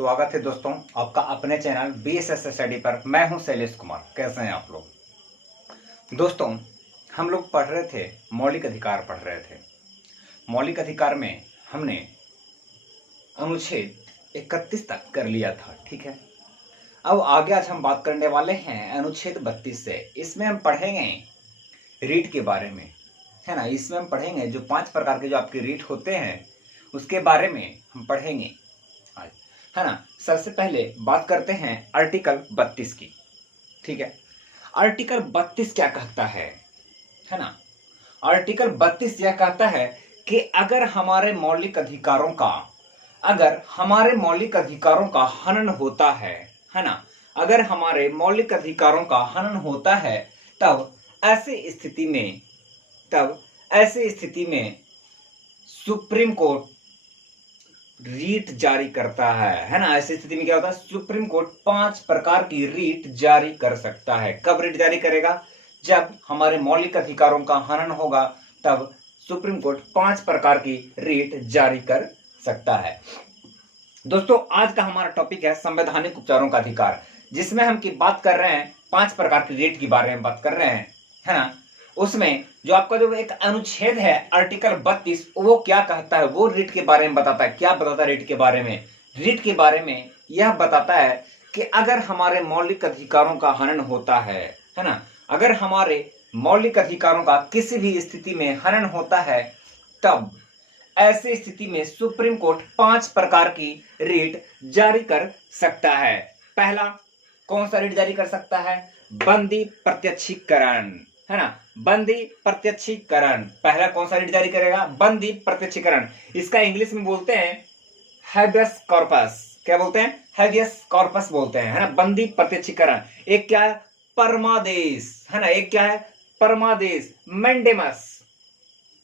स्वागत है दोस्तों आपका अपने चैनल BSS स्टडी पर। मैं हूं शैलेश कुमार। कैसे हैं आप लोग? दोस्तों हम लोग पढ़ रहे थे, मौलिक अधिकार पढ़ रहे थे। मौलिक अधिकार में हमने अनुच्छेद 31 तक कर लिया था, ठीक है। अब आगे आज हम बात करने वाले हैं अनुच्छेद 32 से। इसमें हम पढ़ेंगे रीट के बारे में, है ना। इसमें हम पढ़ेंगे जो 5 प्रकार के जो आपके रीट होते हैं उसके बारे में हम पढ़ेंगे आज, है ना। सबसे पहले बात करते हैं आर्टिकल 32 की, ठीक है। आर्टिकल 32 क्या कहता है ना। आर्टिकल 32 यह कहता है कि अगर हमारे मौलिक अधिकारों का हनन होता है ना। अगर हमारे मौलिक अधिकारों का हनन होता है तब ऐसी स्थिति में सुप्रीम कोर्ट रीट जारी करता है ना। ऐसी स्थिति में क्या होता है? सुप्रीम कोर्ट 5 प्रकार की रीट जारी कर सकता है। कब रीट जारी करेगा? जब हमारे मौलिक अधिकारों का हनन होगा तब सुप्रीम कोर्ट 5 प्रकार की रीट जारी कर सकता है। दोस्तों आज का हमारा टॉपिक है संवैधानिक उपचारों का अधिकार, जिसमें हम की बात कर रहे हैं 5 प्रकार की रीट के बारे में बात कर रहे हैं, है ना। उसमें जो आपका जो एक अनुच्छेद है आर्टिकल 32 वो क्या कहता है, वो रीट के बारे में बताता है। क्या बताता है रीट के बारे में? रीट के बारे में यह बताता है कि अगर हमारे मौलिक अधिकारों का हनन होता है ना। अगर हमारे मौलिक अधिकारों का किसी भी स्थिति में हनन होता है तब ऐसी स्थिति में सुप्रीम कोर्ट 5 प्रकार की रीट जारी कर सकता है। पहला कौन सा रीट जारी कर सकता है? बंदी प्रत्यक्षीकरण, है ना। बंदी प्रत्यक्षीकरण पहला कौन सा रीट जारी करेगा? बंदी प्रत्यक्षीकरण। इसका इंग्लिश में बोलते हैं हैबियस कॉर्पस। क्या बोलते हैं? हैबियस कॉर्पस बोलते हैं, है ना। बंदी प्रत्यक्षीकरण। एक क्या है? परमादेश, है ना। एक क्या है? परमादेश मैंडेमस।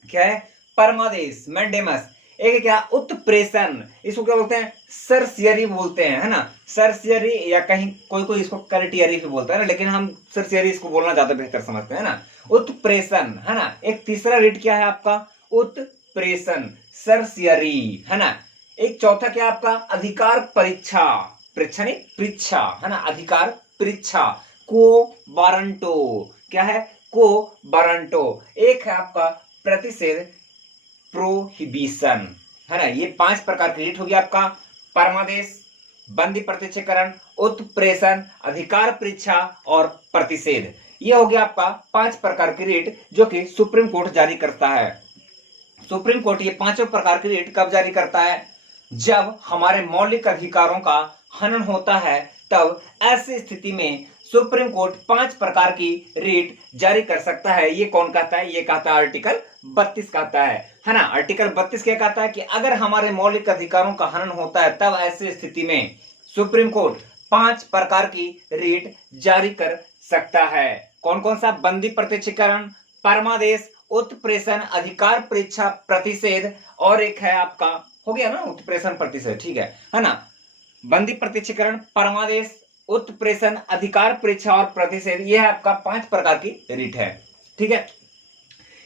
क्या है? परमादेश मैंडेमस। एक क्या? उत्प्रेषण। इसको क्या बोलते हैं? सर्सियरी बोलते हैं, है ना। सर्सियरी या कहीं कोई इसको करिटियरी भी बोलता है ना, लेकिन हम सर्सियरी इसको बोलना ज्यादा बेहतर समझते हैं ना। उत्प्रेषण, है ना। एक तीसरा रीट क्या है आपका? उत्प्रेषण सर्सियरी, है ना। एक चौथा क्या आपका? अधिकार परीक्षा। परीक्षा नहीं, परीक्षा, है ना। अधिकार परीक्षा को वारंटो। क्या है? को वारंटो। एक है आपका प्रतिषेध प्रोहिबिशन, है ना। ये 5 प्रकार की रीट होगी आपका। परमादेश, बंदी प्रत्यक्षीकरण, उत्प्रेषण, अधिकार परीक्षा और प्रतिषेध। ये हो गया आपका 5 प्रकार की रीट जो कि सुप्रीम कोर्ट जारी करता है। सुप्रीम कोर्ट ये 5 प्रकार की रीट कब जारी करता है? जब हमारे मौलिक अधिकारों का हनन होता है तब ऐसी स्थिति में सुप्रीम कोर्ट 5 प्रकार की रीट जारी कर सकता है। ये कौन कहता है? ये कहता है आर्टिकल 32 कहता है ना। आर्टिकल 32 क्या कहता है कि अगर हमारे मौलिक अधिकारों का हनन होता है तब ऐसी स्थिति में सुप्रीम कोर्ट 5 प्रकार की रीट जारी कर सकता है। कौन कौन सा? बंदी प्रत्यक्षीकरण, परमादेश, उत्प्रेषण, अधिकार परीक्षा, प्रतिषेध और एक है आपका, हो गया ना, उत्प्रेषण प्रतिषेध, ठीक है ना। बंदी प्रत्यक्षीकरण, परमादेश, उत्प्रेषण, अधिकार परीक्षा और प्रतिषेध, यह है आपका 5 प्रकार की रीट है, ठीक है।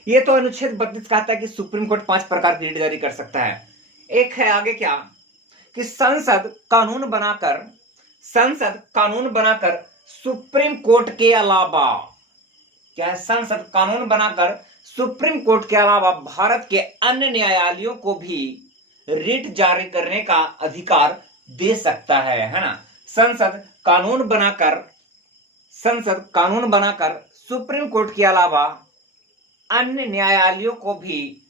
ये तो अनुच्छेद 32 कहता है कि सुप्रीम कोर्ट 5 प्रकार की रीट जारी कर सकता है। एक है आगे क्या कि संसद कानून बनाकर सुप्रीम कोर्ट के अलावा, क्या है? संसद कानून बनाकर सुप्रीम कोर्ट के अलावा भारत के अन्य न्यायालयों को भी रीट जारी करने का अधिकार दे सकता है ना। संसद कानून बनाकर सुप्रीम कोर्ट के अलावा अन्य न्यायालयों को भी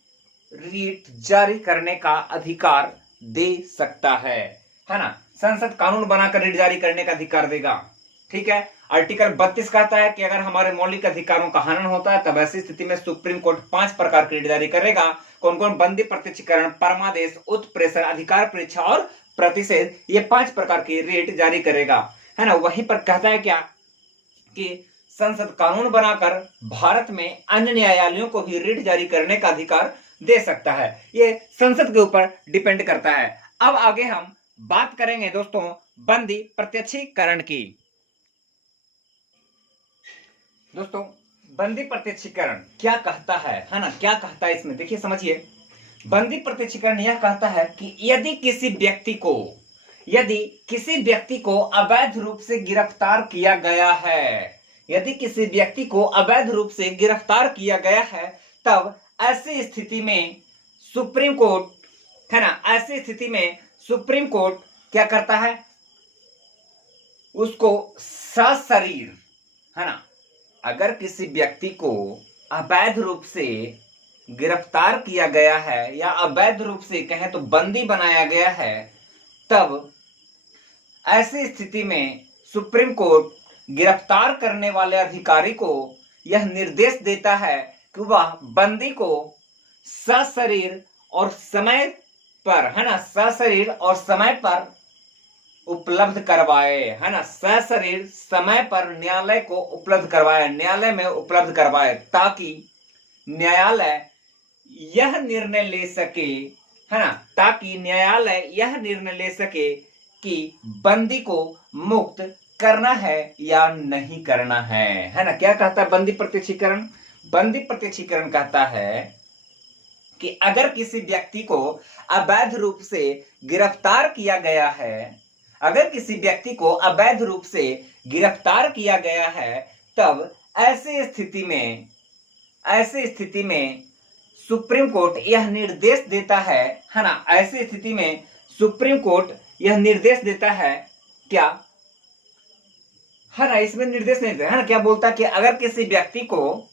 रीट जारी करने का अधिकार दे सकता है ना। संसद कानून बनाकर रीट जारी करने का अधिकार देगा, ठीक है। आर्टिकल 32 कहता है कि अगर हमारे मौलिक अधिकारों का हनन होता है तब ऐसी स्थिति में सुप्रीम कोर्ट 5 प्रकार की रीट जारी करेगा। कौन कौन? बंदी प्रत्यक्षीकरण, परमादेश, उत्प्रेषण, अधिकार परीक्षा और प्रतिषेध। ये 5 प्रकार की रीट जारी करेगा, है ना। वहीं पर कहता है क्या कि संसद कानून बनाकर भारत में अन्य न्यायालयों को भी रीट जारी करने का अधिकार दे सकता है। ये संसद के ऊपर डिपेंड करता है। अब आगे हम बात करेंगे दोस्तों बंदी प्रत्यक्षीकरण की। दोस्तों बंदी प्रत्यक्षीकरण क्या कहता है ना। क्या कहता है इसमें? देखिए समझिए। बंदी प्रत्यक्षीकरण यह कहता है कि यदि यदि किसी व्यक्ति को अवैध रूप से गिरफ्तार किया गया है, यदि किसी व्यक्ति को अवैध रूप से गिरफ्तार किया गया है, तब ऐसी स्थिति में सुप्रीम कोर्ट, है ना, ऐसी स्थिति में सुप्रीम कोर्ट क्या करता है, उसको सशरीर, है ना, अगर किसी व्यक्ति को अवैध रूप से गिरफ्तार किया गया है या अवैध रूप से कहें तो बंदी बनाया गया है, तब ऐसी स्थिति में सुप्रीम कोर्ट गिरफ्तार करने वाले अधिकारी को यह निर्देश देता है कि वह बंदी को सशरीर और समय पर, है ना, सशरीर और समय पर उपलब्ध करवाए, है ना, सशरीर समय पर न्यायालय को उपलब्ध करवाए, न्यायालय में उपलब्ध करवाए, ताकि न्यायालय यह निर्णय ले सके, है ना, ताकि न्यायालय यह निर्णय ले सके कि बंदी को मुक्त करना है या नहीं करना है ना। क्या कहता है बंदी प्रत्यक्षीकरण? बंदी प्रत्यक्षीकरण कहता है कि अगर किसी व्यक्ति को अवैध रूप से गिरफ्तार किया गया है, अगर किसी व्यक्ति को अवैध रूप से गिरफ्तार किया गया है, तब ऐसी स्थिति में सुप्रीम कोर्ट यह निर्देश देता है ना, ऐसी स्थिति में सुप्रीम कोर्ट यह निर्देश देता है, क्या है ना, इसमें निर्देश नहीं देता है ना, क्या बोलता है कि अगर किसी व्यक्ति को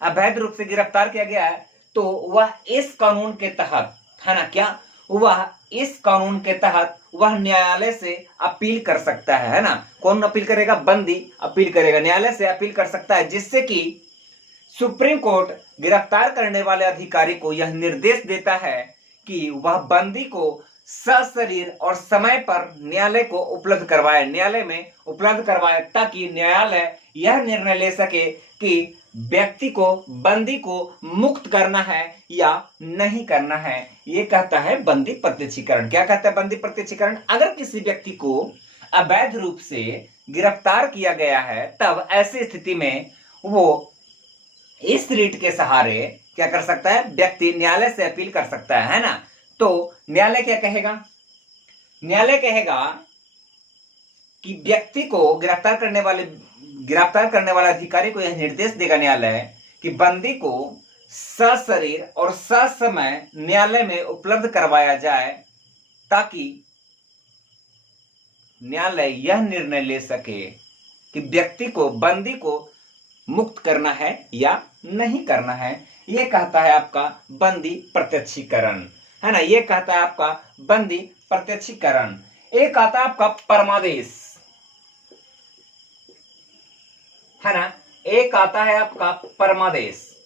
अवैध रूप से गिरफ्तार किया गया है तो वह इस कानून के तहत, है ना, क्या वह इस कानून के तहत वह न्यायालय से अपील कर सकता है ना। कौन अपील करेगा? बंदी अपील करेगा, न्यायालय से अपील कर सकता है, जिससे कि सुप्रीम कोर्ट गिरफ्तार करने वाले अधिकारी को यह निर्देश देता है कि वह बंदी को सशरीर और समय पर न्यायालय को उपलब्ध करवाए, न्यायालय में उपलब्ध करवाए, ताकि न्यायालय यह निर्णय ले सके कि व्यक्ति को, बंदी को मुक्त करना है या नहीं करना है। ये कहता है बंदी प्रत्यक्षीकरण। क्या कहता है बंदी प्रत्यक्षीकरण? अगर किसी व्यक्ति को अवैध रूप से गिरफ्तार किया गया है, तब ऐसी स्थिति में वो इस रीट के सहारे क्या कर सकता है? व्यक्ति न्यायालय से अपील कर सकता है ना। तो न्यायालय क्या कहेगा? न्यायालय कहेगा कि व्यक्ति को गिरफ्तार करने वाले अधिकारी को यह निर्देश देगा न्यायालय कि बंदी को सशरीर और ससमय न्यायालय में उपलब्ध करवाया जाए, ताकि न्यायालय यह निर्णय ले सके कि व्यक्ति को, बंदी को मुक्त करना है या नहीं करना है। यह कहता है आपका बंदी प्रत्यक्षीकरण, है ना, यह कहता है आपका बंदी प्रत्यक्षीकरण। एक आता है आपका परमादेश, है ना, एक आता है आपका परमादेश,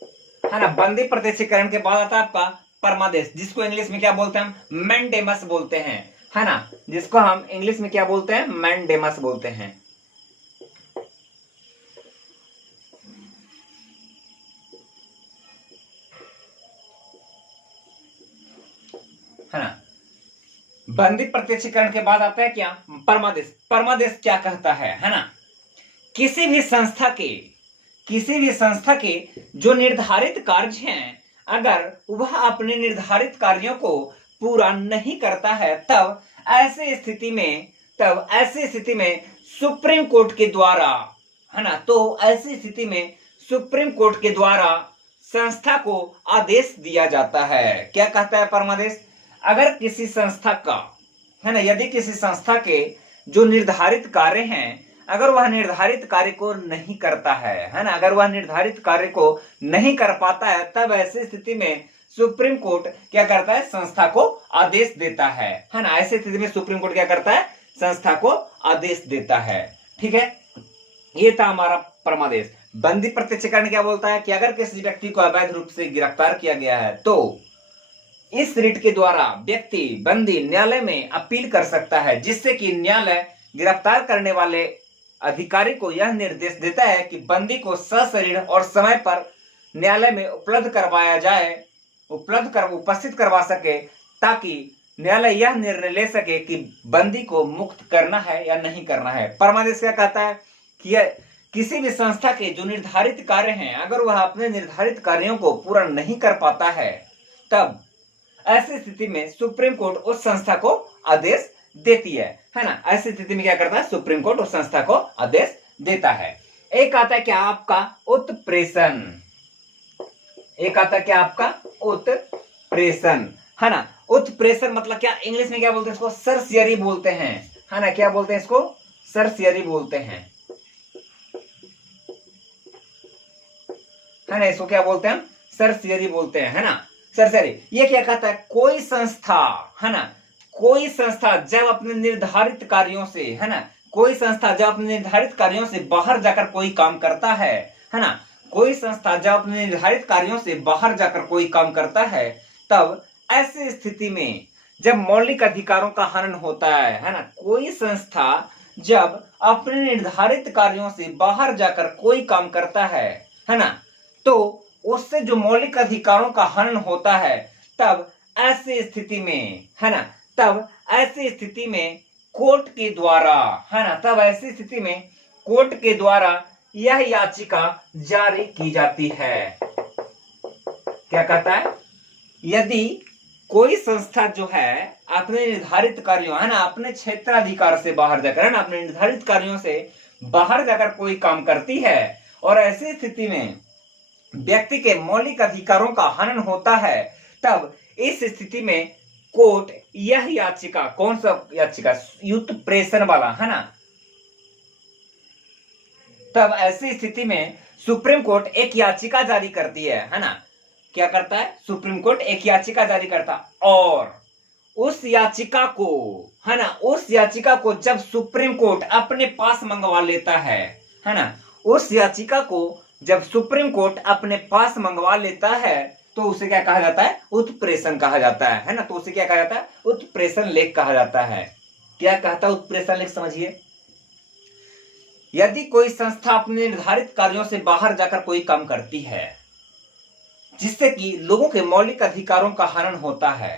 है ना। बंदी प्रत्यक्षीकरण के बाद आता है आपका परमादेश, जिसको इंग्लिश में क्या बोलते हैं? हम मैंडेमस बोलते हैं, है ना, जिसको हम इंग्लिश में क्या बोलते हैं? मैंडेमस बोलते हैं। है ना, बंदी प्रत्यक्षीकरण के बाद आता है क्या? परमादेश। परमादेश क्या कहता है ना, किसी भी संस्था के जो निर्धारित कार्य हैं, अगर वह अपने निर्धारित कार्यों को पूरा नहीं करता है, तब ऐसी स्थिति में सुप्रीम कोर्ट के द्वारा, है ना, तो ऐसी स्थिति में सुप्रीम कोर्ट के द्वारा संस्था को आदेश दिया जाता है। क्या कहता है परमादेश? अगर किसी संस्था का, है ना, यदि किसी संस्था के जो निर्धारित कार्य हैं, अगर वह निर्धारित कार्य को नहीं करता है ना, अगर वह निर्धारित कार्य को नहीं कर पाता है, तब ऐसी स्थिति में सुप्रीम कोर्ट क्या करता है? संस्था को आदेश देता है ना। ऐसी स्थिति में सुप्रीम कोर्ट क्या करता है? संस्था को आदेश देता है। ठीक है, ये था हमारा परमादेश। बंदी प्रत्यक्षीकरण क्या बोलता है कि अगर किसी व्यक्ति को अवैध रूप से गिरफ्तार किया गया है, तो इस रिट के द्वारा व्यक्ति, बंदी न्यायालय में अपील कर सकता है, जिससे कि न्यायालय गिरफ्तार करने वाले अधिकारी को यह निर्देश देता है कि बंदी को सशरीर और समय पर न्यायालय में उपलब्ध करवाया जाए, उपस्थित करवा सके, ताकि न्यायालय यह निर्णय ले सके कि बंदी को मुक्त करना है या नहीं करना है। परमादेश क्या कहता है कि किसी भी संस्था के जो निर्धारित कार्य हैं, अगर वह अपने निर्धारित कार्यों को पूरा नहीं कर पाता है, तब ऐसी स्थिति में सुप्रीम कोर्ट उस संस्था को आदेश देती है ना। ऐसी स्थिति में क्या करता है, सुप्रीम कोर्ट उस संस्था को आदेश देता है। एक आता है क्या आपका उत्प्रेषण, एक आता है क्या आपका उत्प्रेषण, है ना। उत्प्रेषण मतलब क्या, इंग्लिश में क्या बोलते हैं इसको, सर्सियरी बोलते हैं, है ना। क्या बोलते हैं इसको, सर्सियरी बोलते हैं, है ना। इसको क्या बोलते हैं हम, सर्सियरी बोलते हैं, है ना। सर्सियरी ये क्या कहता है, कोई संस्था, है ना, कोई संस्था जब अपने निर्धारित कार्यों से, है ना, कोई संस्था जब अपने निर्धारित कार्यों से बाहर जाकर कोई काम करता है ना, कोई संस्था जब अपने निर्धारित कार्यों से बाहर जाकर कोई काम करता है, तब ऐसी स्थिति में जब मौलिक अधिकारों का हनन होता है ना, कोई संस्था जब अपने निर्धारित कार्यों से बाहर जाकर कोई काम करता है ना, तो उससे जो मौलिक अधिकारों का हनन होता है, तब ऐसी स्थिति में, है ना, तब ऐसी स्थिति में कोर्ट के द्वारा, है ना, तब ऐसी स्थिति में कोर्ट के द्वारा यह याचिका जारी की जाती है। क्या कहता है, यदि कोई संस्था जो है अपने निर्धारित कार्यों, है ना, अपने क्षेत्राधिकार से बाहर जाकर, है ना, अपने निर्धारित कार्यों से बाहर जाकर कोई काम करती है और ऐसी स्थिति में व्यक्ति के मौलिक अधिकारों का हनन होता है, तब इस स्थिति में कोर्ट यह याचिका, कौन सा याचिका, उत्प्रेषण वाला, है ना, तब ऐसी स्थिति में सुप्रीम कोर्ट एक याचिका जारी करती है ना। क्या करता है, सुप्रीम कोर्ट एक याचिका जारी करता, और उस याचिका को, है ना, उस याचिका को जब सुप्रीम कोर्ट अपने पास मंगवा लेता है ना, उस याचिका को जब सुप्रीम कोर्ट अपने पास मंगवा लेता है, तो उसे क्या कहा जाता है, उत्प्रेषण कहा जाता है ना। तो उसे क्या कहा जाता है, उत्प्रेषण लेख कहा जाता है। क्या कहता है उत्प्रेषण लेख, समझिए। यदि कोई संस्था अपने निर्धारित कार्यों से बाहर जाकर कोई काम करती है जिससे कि लोगों के मौलिक अधिकारों का हनन होता है,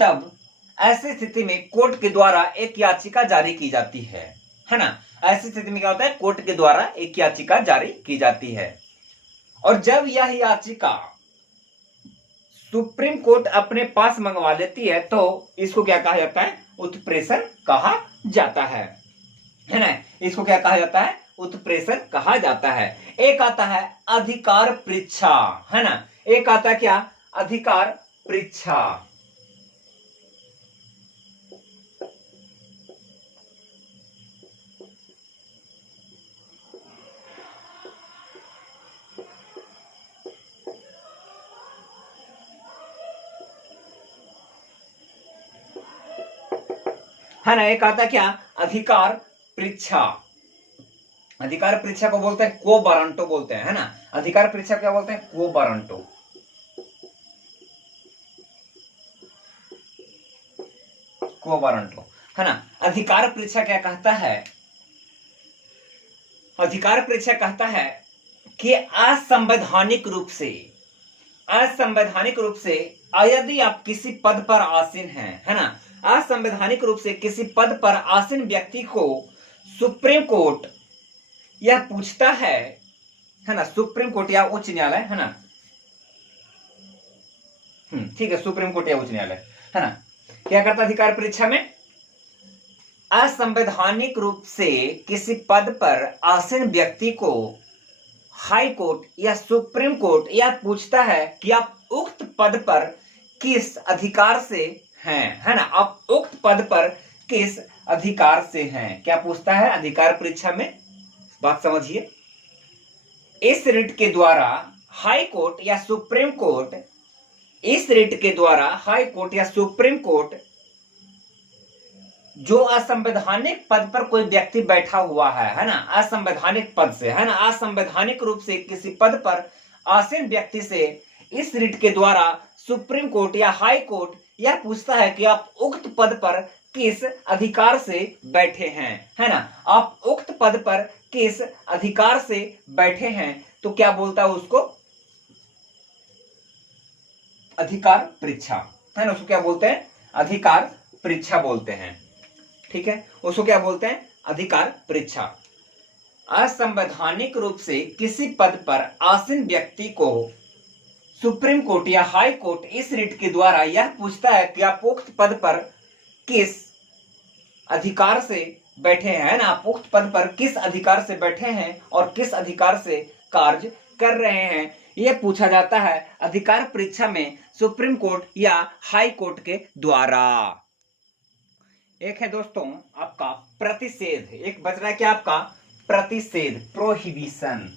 तब ऐसी स्थिति में कोर्ट के द्वारा एक याचिका जारी की जाती है ना। ऐसी स्थिति में क्या होता है, कोर्ट के द्वारा एक याचिका जारी की जाती है, और जब यह याचिका सुप्रीम कोर्ट अपने पास मंगवा लेती है, तो इसको क्या कहा जाता है, उत्प्रेषण कहा जाता है ना। इसको क्या कहा जाता है, उत्प्रेषण कहा जाता है। एक आता है अधिकार परीक्षा, है ना। एक आता है क्या, अधिकार परीक्षा। है ना। एक आता क्या, अधिकार परीक्षा। अधिकार परीक्षा को बोलते हैं क्वो वारंटो बोलते हैं, है ना। अधिकार परीक्षा क्या बोलते हैं, क्वो वारंटो। क्वो वारंटो, है ना। अधिकार परीक्षा क्या कहता है, अधिकार परीक्षा कहता है कि असंवैधानिक रूप से, असंवैधानिक रूप से यदि आप किसी पद पर आसीन हैं, है ना, असंवैधानिक रूप से किसी पद पर आसीन व्यक्ति को सुप्रीम कोर्ट यह पूछता है ना, सुप्रीम कोर्ट या उच्च न्यायालय, है ना, ठीक है, सुप्रीम कोर्ट या उच्च न्यायालय, है ना, क्या करता अधिकार परीक्षा में, असंवैधानिक रूप से किसी पद पर आसीन व्यक्ति को हाई कोर्ट या सुप्रीम कोर्ट यह पूछता है कि आप उक्त पद पर किस अधिकार से हैं, है ना, आप उक्त पद पर किस अधिकार से हैं। क्या पूछता है अधिकार परीक्षा में, बात समझिए। इस रिट के द्वारा हाई कोर्ट या सुप्रीम कोर्ट, इस रिट के द्वारा हाई कोर्ट या सुप्रीम कोर्ट जो असंवैधानिक पद पर कोई व्यक्ति बैठा हुआ है ना, असंवैधानिक पद से, है ना, असंवैधानिक रूप से किसी पद पर आसीन व्यक्ति से इस रिट के द्वारा सुप्रीम कोर्ट या हाई कोर्ट यह पूछता है कि आप उक्त पद पर किस अधिकार से बैठे हैं, है ना, आप उक्त पद पर किस अधिकार से बैठे हैं, तो क्या बोलता है उसको, अधिकार परीक्षा, है ना, उसको क्या बोलते हैं, अधिकार परीक्षा बोलते हैं, ठीक है, उसको क्या बोलते हैं, अधिकार परीक्षा। असंवैधानिक रूप से किसी पद पर आसीन व्यक्ति को सुप्रीम कोर्ट या हाई कोर्ट इस रिट के द्वारा यह पूछता है कि आप उक्त पद पर किस अधिकार से बैठे हैं, है ना, आप उक्त पद पर किस अधिकार से बैठे हैं और किस अधिकार से कार्य कर रहे हैं, यह पूछा जाता है अधिकार परीक्षा में सुप्रीम कोर्ट या हाई कोर्ट के द्वारा। एक है दोस्तों आपका प्रतिषेध, एक बच रहा है क्या आपका प्रतिषेध, प्रोहिबिशन।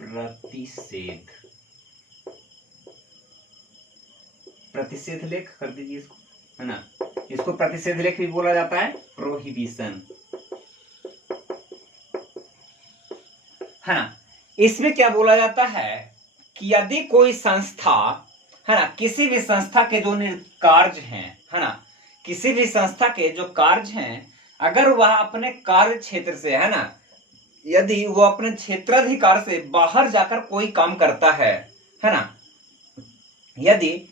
प्रतिषेध, प्रतिषेध लेख कर दीजिए इसको, है ना, इसको प्रतिषेध लेख भी बोला जाता है, प्रोहिबिशन, है ना। इसमें क्या बोला जाता है कि यदि कोई संस्था, है ना, किसी भी संस्था के जो कार्य हैं, है ना, किसी भी संस्था के जो कार्य हैं, अगर वह अपने कार्य क्षेत्र से, है ना, यदि वो अपने क्षेत्राधिकार से बाहर जाकर कोई काम करता है ना, यदि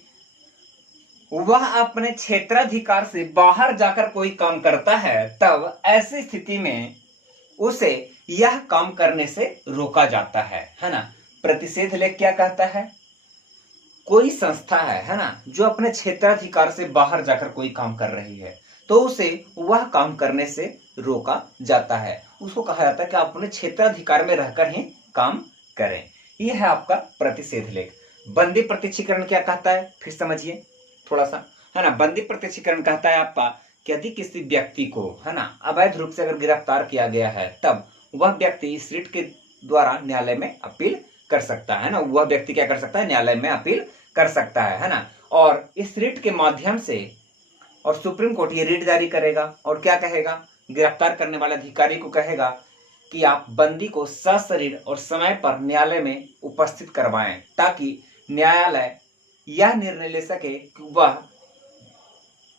वह अपने क्षेत्राधिकार से बाहर जाकर कोई काम करता है, तब ऐसी स्थिति में उसे यह काम करने से रोका जाता है ना। प्रतिषेध लेख क्या कहता है, कोई संस्था है ना, जो अपने क्षेत्राधिकार से बाहर जाकर कोई काम कर रही है, तो उसे वह काम करने से रोका जाता है, उसको कहा जाता है कि आप अपने क्षेत्राधिकार में रहकर ही काम करें। यह है आपका प्रतिषेध लेख। बंदी प्रत्यक्षीकरण क्या कहता है, फिर समझिए थोड़ा सा, है ना। बंदी प्रत्यक्षीकरण कहता है आपका कि यदि किसी व्यक्ति को, है ना, अवैध रूप से अगर गिरफ्तार किया गया है, तब वह व्यक्ति इस रिट के द्वारा न्यायालय में अपील कर सकता है ना, वह व्यक्ति क्या कर सकता है, न्यायालय में अपील कर सकता है ना। और इस रिट के माध्यम से और सुप्रीम कोर्ट ये रिट जारी करेगा और क्या कहेगा, गिरफ्तार करने वाले अधिकारी को कहेगा कि आप बंदी को सशरीर और समय पर न्यायालय में उपस्थित करवाएं, ताकि न्यायालय यह निर्णय ले सके कि वह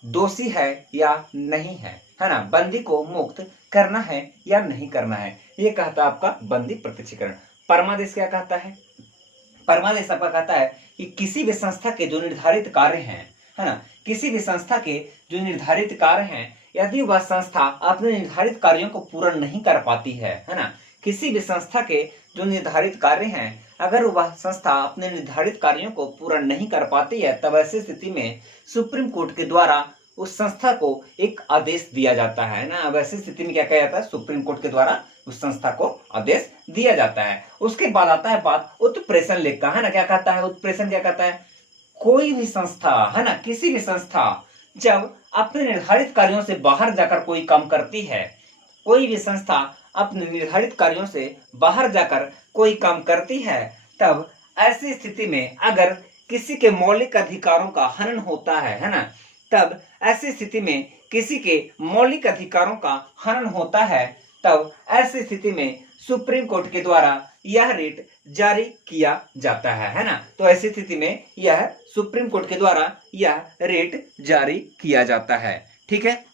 दोषी है या नहीं है ना, बंदी को मुक्त करना है या नहीं करना है। ये कहता है आपका बंदी प्रत्यक्षीकरण। परमादेश क्या कहता है, परमादेश आपका कहता है कि किसी भी संस्था के जो निर्धारित कार्य हैं, है ना, किसी भी संस्था के जो निर्धारित कार्य हैं, यदि वह संस्था अपने निर्धारित कार्यों को पूरा नहीं कर पाती है ना, किसी भी संस्था के जो निर्धारित कार्य हैं, अगर वह संस्था अपने निर्धारित कार्यों को पूरा नहीं कर पाती है, तब ऐसी स्थिति में सुप्रीम कोर्ट के द्वारा उस संस्था को एक आदेश दिया जाता है ना। वैसी स्थिति में क्या कहा जाता है, सुप्रीम कोर्ट के द्वारा उस संस्था को आदेश दिया जाता है। उसके बाद आता है बात उत्प्रेषण लेख का, है ना। क्या कहता है उत्प्रेषण, क्या कहता है, कोई भी संस्था, है ना, किसी भी संस्था जब अपने निर्धारित कार्यों से बाहर जाकर कोई काम करती है, कोई भी संस्था अपने निर्धारित कार्यों से बाहर जाकर कोई काम करती है, तब ऐसी स्थिति में अगर किसी के मौलिक अधिकारों का हनन होता है ना, तब ऐसी स्थिति में किसी के मौलिक अधिकारों का हनन होता है, तब ऐसी स्थिति में सुप्रीम कोर्ट के द्वारा यह रिट जारी किया जाता है ना। तो ऐसी स्थिति में यह सुप्रीम कोर्ट के द्वारा यह रिट जारी किया जाता है। ठीक है।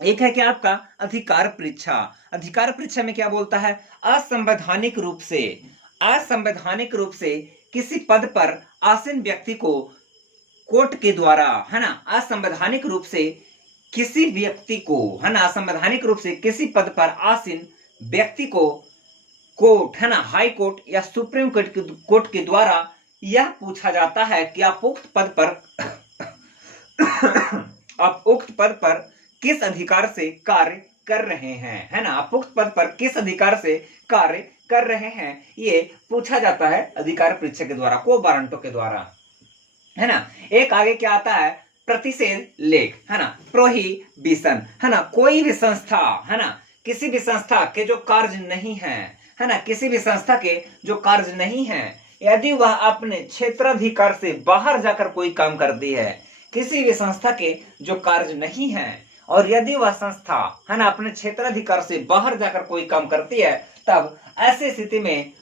एक है क्या आपका अधिकार परीक्षा। अधिकार परीक्षा में क्या बोलता है, असंवैधानिक रूप से किसी पद पर आसीन व्यक्ति को कोर्ट के द्वारा, है ना, असंवैधानिक रूप से किसी व्यक्ति को, है ना, असंवैधानिक रूप से किसी पद पर आसीन व्यक्ति को कोर्ट, है ना, हाई कोर्ट या सुप्रीम कोर्ट के द्वारा यह पूछा जाता है कि आप उक्त पद पर किस अधिकार से कार्य कर रहे हैं, है ना, आप उक्त पद पर किस अधिकार से कार्य कर रहे हैं, ये पूछा जाता है अधिकार परीक्षा के द्वारा, को वारंटों के द्वारा, है ना। एक आगे क्या आता है, प्रतिषेध लेख, है ना, प्रोहिबिशन, है ना। कोई भी संस्था, है ना, किसी भी संस्था के जो कार्य नहीं है ना, किसी भी संस्था के जो कार्य नहीं है, यदि वह अपने क्षेत्राधिकार से बाहर जाकर कोई काम करती है, किसी भी संस्था के जो कार्य नहीं है और यदि वह संस्था, है ना, अपने क्षेत्राधिकार से बाहर जाकर कोई काम करती है, तब ऐसी स्थिति में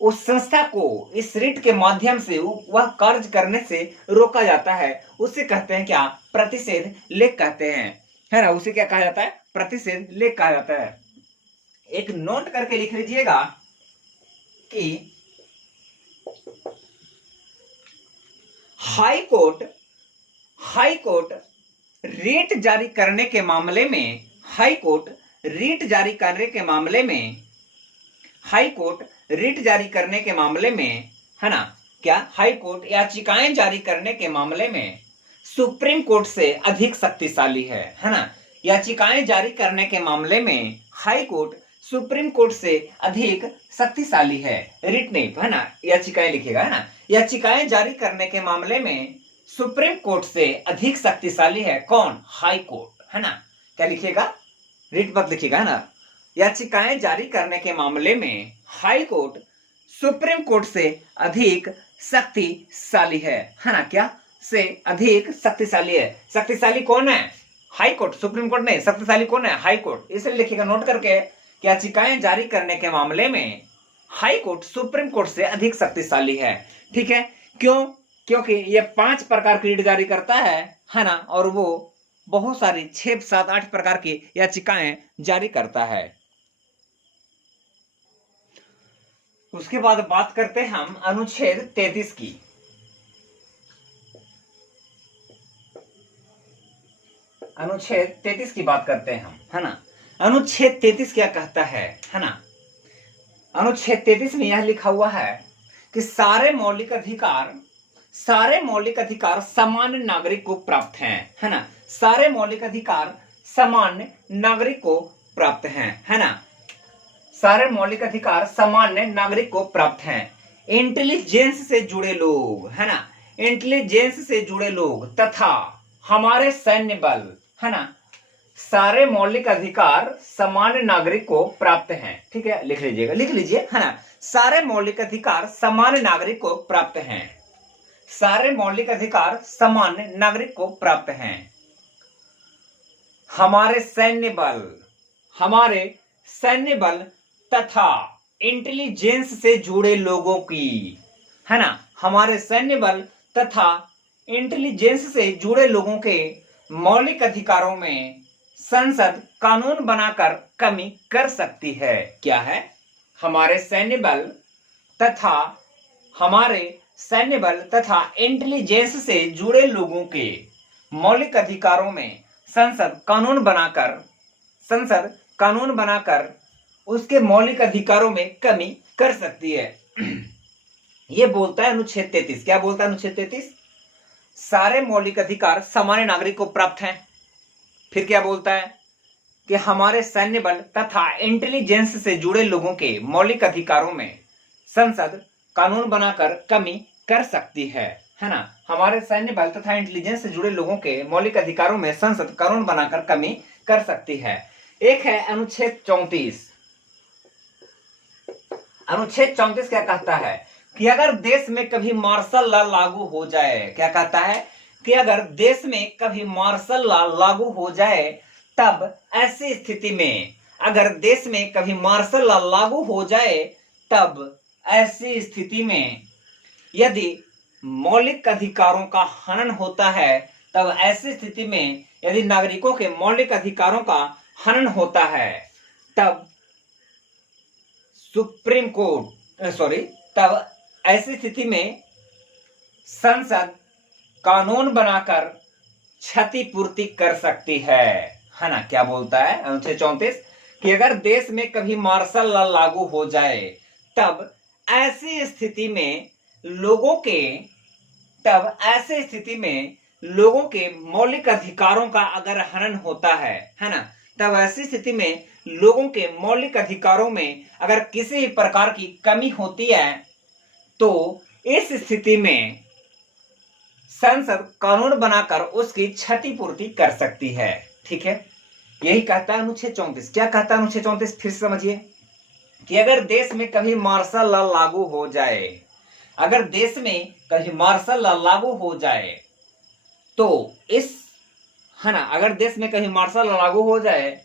उस संस्था को इस रिट के माध्यम से वह कार्य करने से रोका जाता है। उसे कहते हैं क्या, प्रतिषेध लेख कहते हैं, है ना। उसे क्या कहा जाता है, प्रतिषेध लेख कहा जाता है। एक नोट करके लिख लीजिएगा कि हाई कोर्ट रिट जारी करने के मामले में, हाई कोर्ट रिट जारी करने के मामले में, है ना, क्या हाई कोर्ट याचिकाएं जारी करने के मामले में सुप्रीम कोर्ट से अधिक शक्तिशाली है ना। याचिकाएं जारी करने के मामले में हाई कोर्ट सुप्रीम कोर्ट से अधिक शक्तिशाली है। रिट नहीं है ना, याचिकाएं लिखेगा है ना। याचिकाएं जारी करने के मामले में सुप्रीम कोर्ट से अधिक शक्तिशाली है कौन? हाई कोर्ट है ना। क्या लिखेगा? रिट मत लिखेगा है ना। याचिकाएं जारी करने के मामले में हाई कोर्ट सुप्रीम कोर्ट से अधिक शक्तिशाली है ना। क्या से अधिक शक्तिशाली है? शक्तिशाली कौन है? हाई कोर्ट, सुप्रीम कोर्ट नहीं। शक्तिशाली कौन है? High court. इसलिए लिखिएगा नोट करके, याचिकाएं जारी करने के मामले में हाई कोर्ट सुप्रीम कोर्ट से अधिक शक्तिशाली है। ठीक है, क्यों? क्योंकि ये 5 प्रकार की रीट जारी करता है ना, और वो बहुत सारी 6, 7, 8 प्रकार की याचिकाएं जारी करता है। उसके बाद बात करते हैं हम अनुच्छेद 33 की। अनुच्छेद 33 की बात करते हैं हम, है ना। अनुच्छेद 33 क्या कहता है ना। अनुच्छेद 33 में यह लिखा हुआ है कि सारे मौलिक अधिकार सामान्य नागरिक को प्राप्त हैं, है ना। सारे मौलिक अधिकार सामान्य नागरिक को प्राप्त हैं, है ना। सारे मौलिक अधिकार सामान्य नागरिक को प्राप्त हैं। इंटेलिजेंस से जुड़े लोग, है ना, इंटेलिजेंस से जुड़े लोग तथा हमारे सैन्य बल, है ना, सारे मौलिक अधिकार सामान्य नागरिक को प्राप्त हैं। ठीक है, लिख लीजिएगा, लिख लीजिए, है ना। सारे मौलिक अधिकार सामान्य नागरिक को प्राप्त हैं। सारे मौलिक अधिकार सामान्य नागरिक को प्राप्त हैं। हमारे सैन्य बल तथा इंटेलिजेंस से जुड़े लोगों की, है ना, हमारे सैन्य बल तथा इंटेलिजेंस से जुड़े लोगों के मौलिक अधिकारों में संसद कानून बनाकर कमी कर सकती है। क्या है? हमारे सैन्य बल तथा इंटेलिजेंस से जुड़े लोगों के मौलिक अधिकारों में संसद कानून बनाकर उसके मौलिक अधिकारों में कमी कर सकती है। यह बोलता है अनुच्छेद 33। क्या बोलता है अनुच्छेद 33? सारे मौलिक अधिकार सामान्य नागरिक को प्राप्त हैं। फिर क्या बोलता है कि हमारे सैन्य बल तथा इंटेलिजेंस से जुड़े लोगों के मौलिक अधिकारों में संसद कानून बनाकर कमी कर सकती है ना। हमारे सैन्य बल तथा इंटेलिजेंस से जुड़े लोगों के मौलिक अधिकारों में संसद कानून बनाकर कमी कर सकती है। एक है अनुच्छेद 34। अनुच्छेद 34 क्या कहता है कि अगर देश में कभी मार्शल लॉ लागू हो जाए, क्या कहता है कि अगर देश में कभी मार्शल लॉ लागू हो जाए, तब ऐसी स्थिति में, अगर देश में कभी मार्शल लॉ लागू हो जाए, तब ऐसी स्थिति में यदि मौलिक अधिकारों का हनन होता है, तब ऐसी स्थिति में यदि नागरिकों के मौलिक अधिकारों का हनन होता है, तब सुप्रीम कोर्ट तब ऐसी स्थिति में संसद कानून बनाकर क्षतिपूर्ति कर सकती है ना। क्या बोलता है अनुच्छेद 34 कि अगर देश में कभी मार्शल लॉ लागू हो जाए, तब ऐसी स्थिति में लोगों के मौलिक अधिकारों का अगर हनन होता है ना, तब ऐसी स्थिति में लोगों के मौलिक अधिकारों में अगर किसी भी प्रकार की कमी होती है, तो इस स्थिति में संसद कानून बनाकर उसकी क्षतिपूर्ति कर सकती है। ठीक है, यही कहता है अनुच्छेद 34। क्या कहता है अनुच्छेद 34? फिर समझिए कि अगर देश में कभी मार्शल लॉ लागू हो जाए, अगर देश में कभी मार्शल लॉ लागू हो जाए, तो अगर देश में कहीं मार्शल लॉ लागू हो जाए,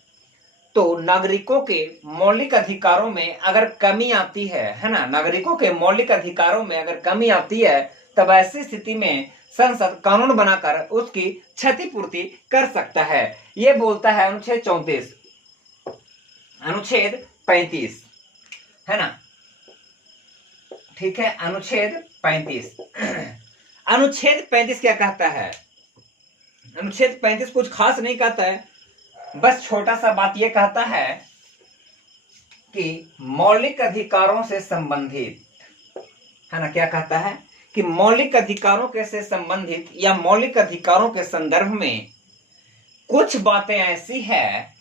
तो नागरिकों के मौलिक अधिकारों में अगर कमी आती है ना, नागरिकों के मौलिक अधिकारों में अगर कमी आती है, तब ऐसी स्थिति में संसद कानून बनाकर उसकी क्षतिपूर्ति कर सकता है। यह बोलता है अनुच्छेद 34। अनुच्छेद 35 है ना। ठीक है, अनुच्छेद 35। अनुच्छेद 35 क्या कहता है? अनुच्छेद 35 कुछ खास नहीं कहता है, बस छोटा सा बात यह कहता है कि मौलिक अधिकारों से संबंधित, है ना। क्या कहता है कि मौलिक अधिकारों के से संबंधित या मौलिक अधिकारों के संदर्भ में कुछ बातें ऐसी है,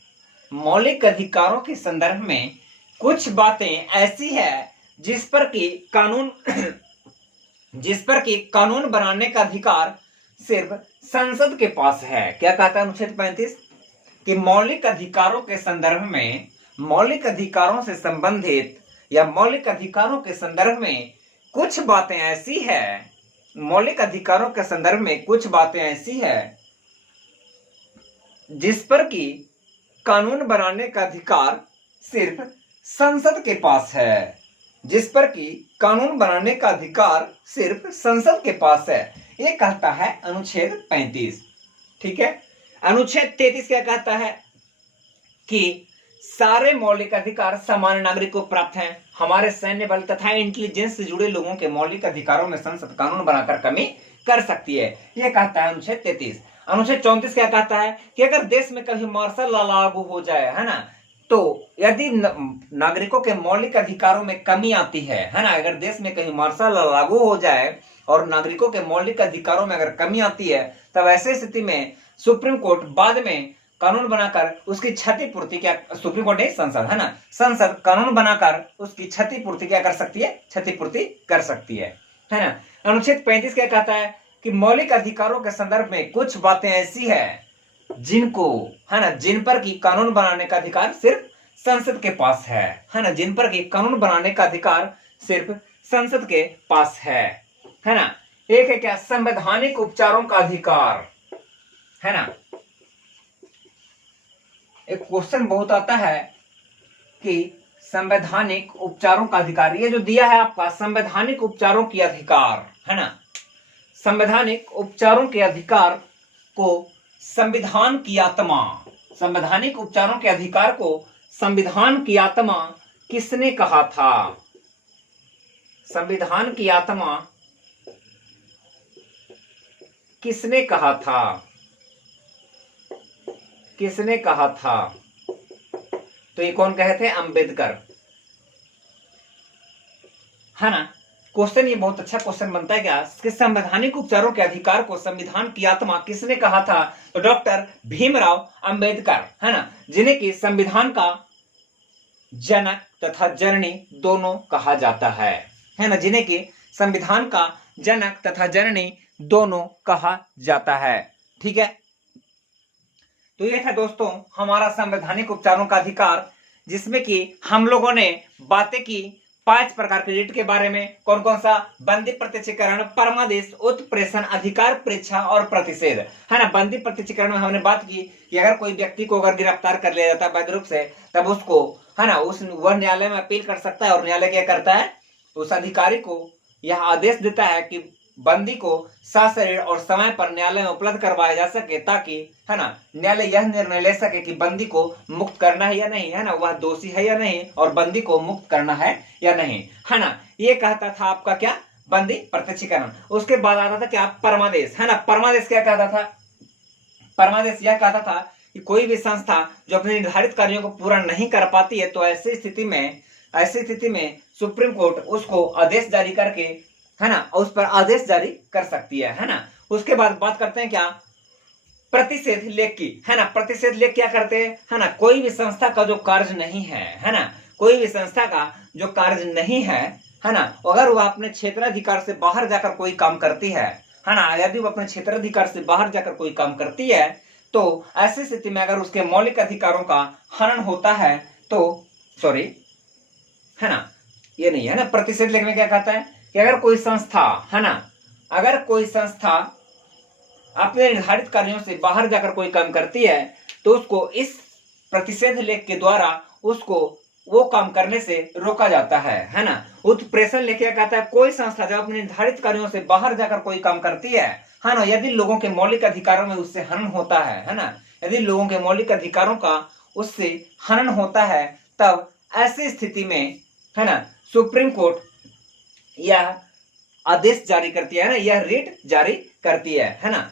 मौलिक अधिकारों के संदर्भ में कुछ बातें ऐसी है जिस पर कि कानून बनाने का अधिकार सिर्फ संसद के पास है। क्या कहता है अनुच्छेद 35 कि मौलिक अधिकारों के संदर्भ में, मौलिक अधिकारों से संबंधित या मौलिक अधिकारों के संदर्भ में कुछ बातें ऐसी है, मौलिक अधिकारों के संदर्भ में कुछ बातें ऐसी है जिस पर कि कानून बनाने का अधिकार सिर्फ संसद के पास है, जिस पर कि कानून बनाने का अधिकार सिर्फ संसद के पास है। ये कहता है अनुच्छेद 35। ठीक है। अनुच्छेद 33 क्या कहता है कि सारे मौलिक अधिकार सामान्य नागरिक को प्राप्त हैं। हमारे सैन्य बल तथा इंटेलिजेंस से जुड़े लोगों के मौलिक अधिकारों में संसद कानून बनाकर कमी कर सकती है। यह कहता है अनुच्छेद 33। अनुच्छेद 34 क्या कहता है कि अगर देश में कभी मार्शल लॉ लागू हो जाए, है ना, तो यदि नागरिकों के मौलिक अधिकारों में कमी आती है ना, अगर देश में कहीं मार्शल लॉ लागू हो जाए और नागरिकों के मौलिक अधिकारों में अगर कमी आती है, तब ऐसी स्थिति में सुप्रीम कोर्ट बाद में कानून बनाकर उसकी क्षतिपूर्ति, क्या सुप्रीम कोर्ट नहीं, संसद, है ना, संसद कानून बनाकर उसकी क्षतिपूर्ति क्या कर सकती है, क्षतिपूर्ति कर सकती है ना। अनुच्छेद 35 क्या कहता है कि मौलिक अधिकारों के संदर्भ में कुछ बातें ऐसी है जिनको, है ना, जिन पर की कानून बनाने का अधिकार सिर्फ संसद के पास है ना, जिन पर की कानून बनाने का अधिकार सिर्फ संसद के पास है ना। एक है क्या, संवैधानिक उपचारों का अधिकार, है ना। एक क्वेश्चन बहुत आता है कि संवैधानिक उपचारों का अधिकार, ये जो दिया है आपका संवैधानिक उपचारों की अधिकार, है ना, संवैधानिक उपचारों के अधिकार को संविधान की आत्मा, संवैधानिक उपचारों के अधिकार को संविधान की आत्मा किसने कहा था? संविधान की आत्मा किसने कहा था? किसने कहा था? तो ये कौन कहे थे? अंबेडकर, है ना। क्वेश्चन ये बहुत अच्छा क्वेश्चन बनता है क्या कि संवैधानिक उपचारों के अधिकार को संविधान की आत्मा किसने कहा था? तो डॉक्टर भीमराव अंबेडकर, है ना, जिन्हें कि संविधान का जनक तथा जननी दोनों कहा जाता है ना, जिन्हें कि संविधान का जनक तथा जननी दोनों कहा जाता है। ठीक है। तो ये था दोस्तों हमारा संवैधानिक उपचारों का अधिकार, जिसमें कि हम लोगों ने बातें की 5 प्रकार के रीट के बारे में। कौन कौन सा? बंदी प्रत्यक्षीकरण, परमादेश, उत्प्रेषण, अधिकार परीक्षा और प्रतिषेध, है ना। बंदी प्रत्यक्षीकरण में हमने बात की कि अगर कोई व्यक्ति को अगर गिरफ्तार कर लिया जाता है वैध रूप से, तब उसको, है ना, वह न्यायालय में अपील कर सकता है और न्यायालय क्या करता है? उस अधिकारी को यह आदेश देता है कि बंदी को सशरीर और समय पर न्यायालय में उपलब्ध करवाया जा सके, ताकि, है ना, न्यायालय यह निर्णय ले सके कि बंदी को मुक्त करना है या नहीं, है ना, वह दोषी है या नहीं, और बंदी को मुक्त करना है या नहीं, है ना। ये कहता था आपका क्या? बंदी प्रत्यक्षीकरण। उसके बाद आता था क्या? परमादेश, है ना। परमादेश क्या कहता था? परमादेश यह कहता था कि कोई भी संस्था जो अपने निर्धारित कार्यों को पूरा नहीं कर पाती है, तो ऐसी स्थिति में सुप्रीम कोर्ट उसको आदेश जारी करके, है ना, उस पर आदेश जारी कर सकती है ना। उसके बाद बात करते हैं क्या? प्रतिषेध लेख की, है ना। प्रतिषेध लेख क्या करते हैं, है ना, कोई भी संस्था का जो कार्य नहीं है ना, कोई भी संस्था का जो कार्य नहीं है ना, अगर वह अपने क्षेत्राधिकार से बाहर जाकर कोई काम करती है ना, यदि वह अपने क्षेत्राधिकार से बाहर जाकर कोई काम करती है, तो ऐसी स्थिति में अगर उसके मौलिक अधिकारों का हनन होता है, तो सॉरी, है ना, ये नहीं है ना। प्रतिषेध लेख में क्या कहता है कि अगर कोई संस्था, है ना, अगर कोई संस्था अपने निर्धारित कार्यों से बाहर जाकर कोई काम करती है, तो उसको इस प्रतिषेध लेख के द्वारा उसको वो काम करने से रोका जाता है ना। उत्प्रेषण लेख क्या कहता है? कोई संस्था जब अपने निर्धारित कार्यों से बाहर जाकर कोई काम करती है ना, यदि लोगों के मौलिक अधिकारों में उससे हनन होता है ना, यदि लोगों के मौलिक अधिकारों का उससे हनन होता है, तब ऐसी स्थिति में, है ना, सुप्रीम कोर्ट यह आदेश जारी करती है ना, यह रीट जारी करती है ना,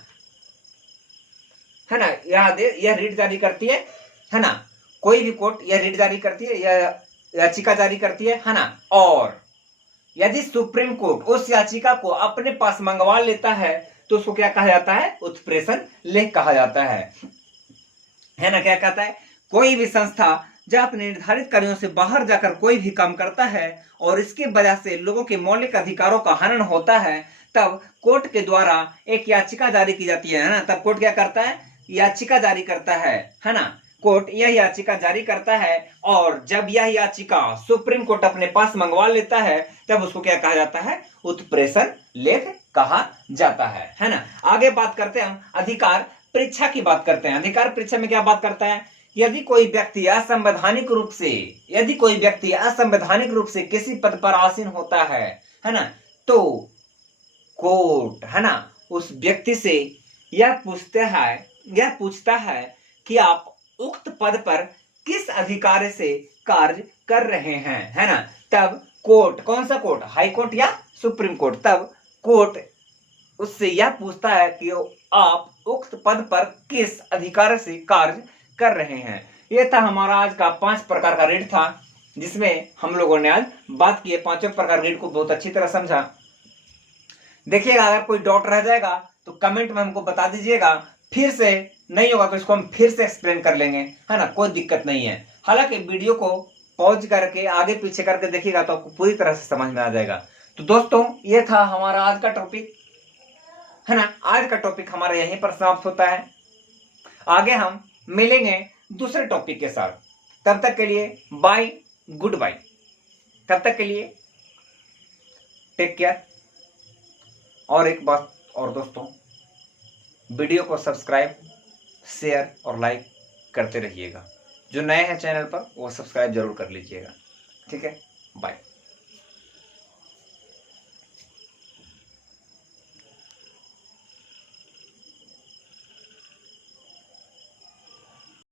यह रीट जारी करती है ना। कोई भी कोर्ट यह रीट जारी करती है, यह याचिका जारी करती है ना। और यदि सुप्रीम कोर्ट उस याचिका को अपने पास मंगवा लेता है तो उसको क्या कहा जाता है? उत्प्रेषण लेख कहा जाता है ना। क्या कहता है? कोई भी संस्था जब अपने निर्धारित कार्यों से बाहर जाकर कोई भी काम करता है और इसकी वजह से लोगों के मौलिक अधिकारों का हनन होता है, तब कोर्ट के द्वारा एक याचिका जारी की जाती है ना। तब कोर्ट क्या करता है? याचिका जारी करता है ना। कोर्ट यह याचिका जारी करता है और जब यह याचिका सुप्रीम कोर्ट अपने पास मंगवा लेता है तब उसको क्या कहा जाता है? उत्प्रेषण लेख कहा जाता है ना। आगे बात करते हैं हम अधिकार परीक्षा की बात करते हैं। अधिकार परीक्षा में क्या बात करता है? यदि कोई व्यक्ति असंवैधानिक रूप से किसी पद पर आसीन होता है ना, तो कोर्ट है ना उस व्यक्ति से यह पूछता है कि आप उक्त पद पर किस अधिकार से कार्य कर रहे हैं, है ना। तब कोर्ट, कौन सा कोर्ट? हाई कोर्ट या सुप्रीम कोर्ट, तब कोर्ट उससे यह पूछता है कि आप उक्त पद पर किस अधिकार से कार्य कर रहे हैं। यह था हमारा आज का 5 प्रकार का रीट था, जिसमें हम लोगों ने आज बात की है। 5 प्रकार रीट को बहुत अच्छी तरह समझा। देखिएगा, अगर कोई डाउट रह जाएगा तो कमेंट में हमको बता दीजिएगा, फिर से नहीं होगा तो इसको हम फिर से एक्सप्लेन कर लेंगे, है ना। कोई दिक्कत नहीं है। हालांकि वीडियो को पॉज करके आगे पीछे करके देखिएगा तो आपको पूरी तरह से समझ में आ जाएगा। तो दोस्तों, ये था हमारा आज का टॉपिक, है ना। आज का टॉपिक हमारा यहीं पर समाप्त होता है। आगे हम मिलेंगे दूसरे टॉपिक के साथ। तब तक के लिए बाय, गुड बाय। तब तक के लिए टेक केयर। और एक बात और दोस्तों, वीडियो को सब्सक्राइब, शेयर और लाइक करते रहिएगा। जो नए हैं चैनल पर वो सब्सक्राइब जरूर कर लीजिएगा। ठीक है, बाय।